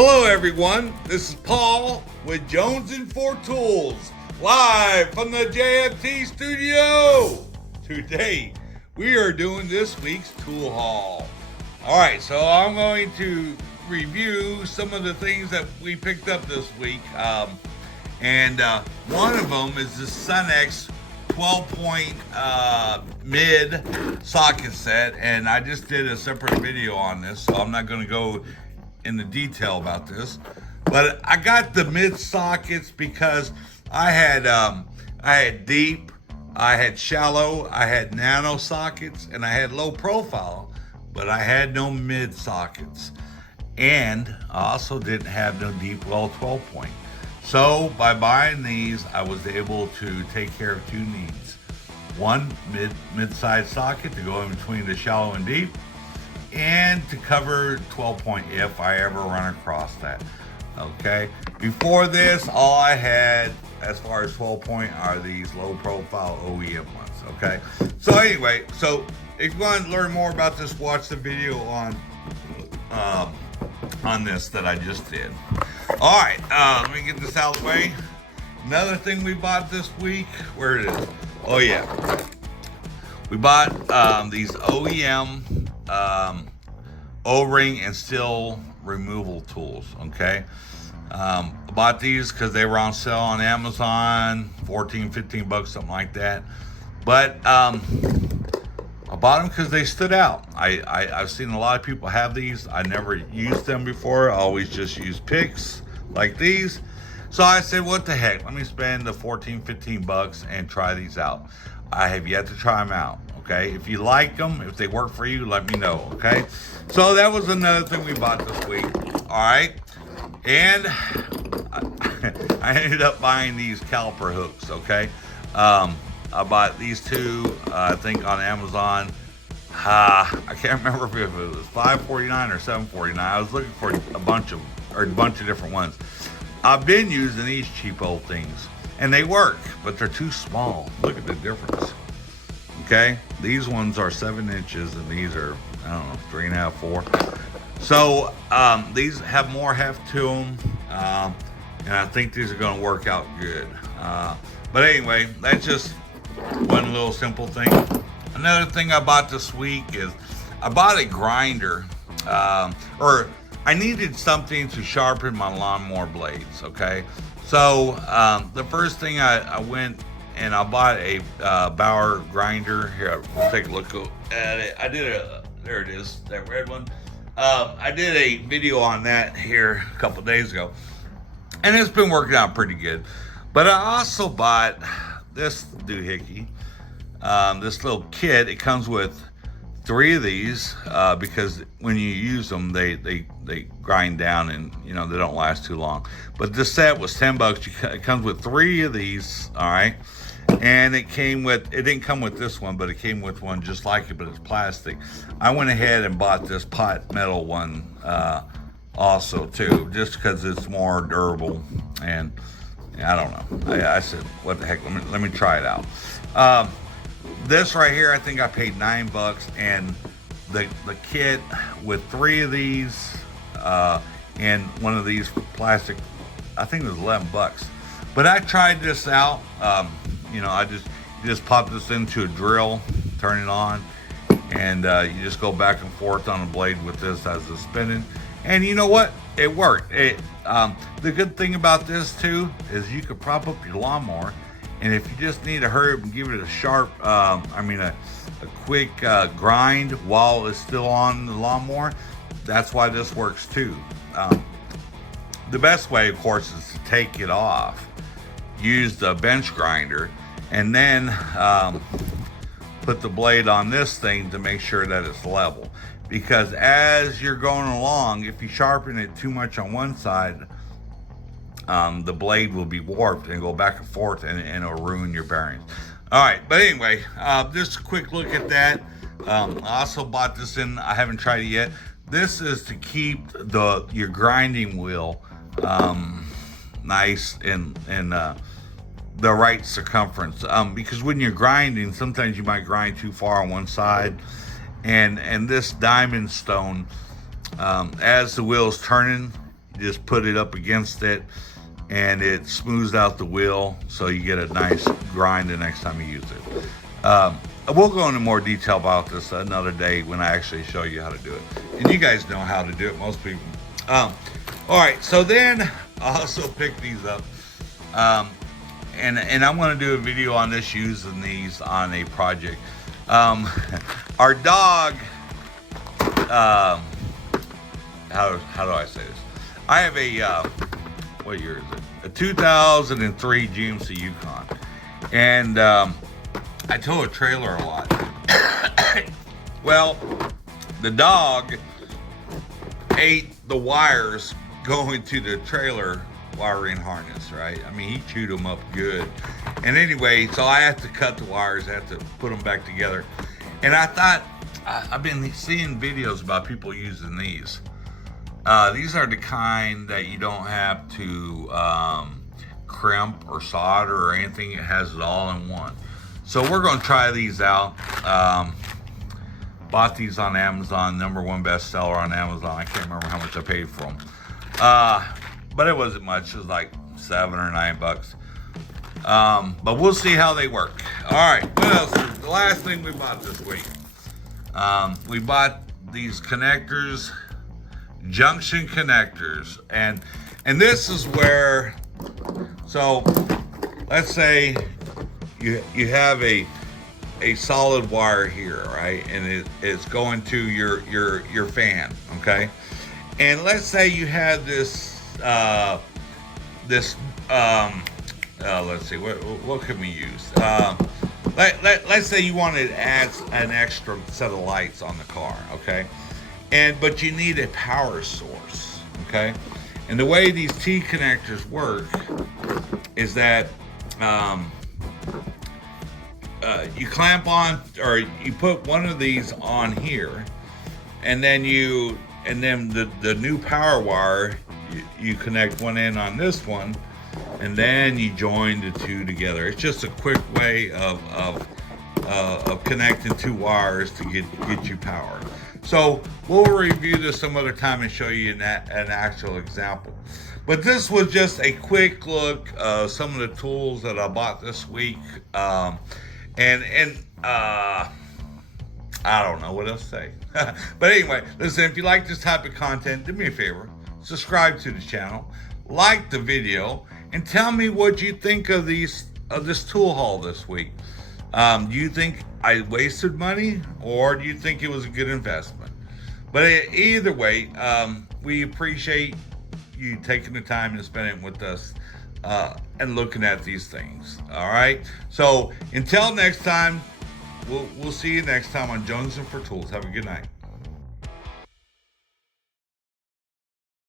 Hello everyone, this is Paul with jonesingfortools, live from the JFT studio. Today, we are doing this week's tool haul. Alright, so I'm going to review some of the things that we picked up this week. And one of them is the Sunx 12-point mid socket set, and I just did a separate video on this, so I'm not going to go into detail about this. But I got the mid sockets because I had deep, I had shallow, I had nano sockets, and I had low profile, but I had no mid sockets, and I also didn't have no deep well 12-point. So by buying these, I was able to take care of two needs. One, mid-sized socket to go in between the shallow and deep, and to cover 12-point if I ever run across that. Okay. Before this, all I had as far as 12-point are these low-profile OEM ones. Okay. So anyway, so if you want to learn more about this, watch the video on this that I just did. All right, let me get this out of the way. Another thing we bought this week, where it is? Oh yeah, we bought these OEM O-ring and Stihl removal tools. Okay, I bought these because they were on sale on Amazon, 14, 15 bucks, something like that. But I bought them because they stood out. I've seen a lot of people have these. I never used them before. I always just use picks like these. So I said, what the heck? Let me spend the 14, 15 bucks and try these out. I have yet to try them out. Okay. If you like them, if they work for you, let me know. Okay. So that was another thing we bought this week. All right. And I ended up buying these caliper hooks. Okay. I bought these two, I think on Amazon. I can't remember if it was $5.49 or $7.49. I was looking for a bunch of different ones. I've been using these cheap old things, and they work, but they're too small. Look at the difference. Okay, these ones are 7 inches, and these are, I don't know, 3.5, 4. So these have more heft to them, and I think these are going to work out good. But anyway, that's just one little simple thing. Another thing I bought this week is I bought a grinder, or I needed something to sharpen my lawnmower blades. Okay, so the first thing I went and I bought a Mower grinder. Here, we'll take a look at it. There it is, that red one. I did a video on that here a couple days ago, and it's been working out pretty good. But I also bought this doohickey, this little kit. It comes with 3 of these because when you use them, they grind down, and you know they don't last too long. But this set was 10 bucks. It comes with 3 of these. All right, and it didn't come with this one, but it came with one just like it, but it's plastic. I went ahead and bought this pot metal one also too, just because it's more durable. And I don't know. I said, what the heck? Let me try it out. This right here, I think I paid $9, and the kit with 3 of these and one of these plastic, I think it was $11. But I tried this out. You know, you just pop this into a drill, turn it on, and you just go back and forth on the blade with this as it's spinning. And you know what? It worked. The good thing about this too is you could prop up your lawnmower, and if you just need to hurry up and give it a sharp, a quick grind while it's still on the lawnmower, that's why this works too. The best way, of course, is to take it off, use the bench grinder, and then put the blade on this thing to make sure that it's level. Because as you're going along, if you sharpen it too much on one side, the blade will be warped and go back and forth, and it'll ruin your bearings. All right, but anyway, just a quick look at that. I also bought this in. I haven't tried it yet. This is to keep your grinding wheel nice and the right circumference. Because when you're grinding, sometimes you might grind too far on one side, and this diamond stone, as the wheel's turning, just put it up against it, and it smooths out the wheel, so you get a nice grind the next time you use it. We'll go into more detail about this another day when I actually show you how to do it. And you guys know how to do it, most people. All right, so then I also picked these up. And I'm going to do a video on this, using these on a project. Our dog, how do I say this? I have a, what year is it? A 2003 GMC Yukon. And I tow a trailer a lot. Well, the dog ate the wires going to the trailer wiring harness, right? I mean, he chewed them up good. And anyway, so I have to cut the wires, I have to put them back together. And I thought, I've been seeing videos about people using these. These are the kind that you don't have to crimp or solder or anything. It has it all in one. So we're going to try these out. Bought these on Amazon, #1 bestseller on Amazon. I can't remember how much I paid for them. But it wasn't much. It was like $7 or $9. But we'll see how they work. All right, what else? The last thing we bought this week. We bought these connectors, Junction connectors. And this is where, so let's say you have a solid wire here, right? And it's going to your fan, okay? And let's say you have this let's see, what can we use? Let's say you want to add an extra set of lights on the car, okay? But you need a power source, okay? And the way these T connectors work is that you clamp on, or you put one of these on here, and then the new power wire, you connect one end on this one, and then you join the two together. It's just a quick way of connecting two wires to get you power. So we'll review this some other time and show you an actual example. But this was just a quick look of some of the tools that I bought this week. I don't know what else to say. But anyway, listen, if you like this type of content, do me a favor, subscribe to the channel, like the video, and tell me what you think of this tool haul this week. Do you think I wasted money, or do you think it was a good investment? But either way, we appreciate you taking the time and spending it with us and looking at these things. All right, so until next time, we'll see you next time on Jonesing for Tools. Have a good night.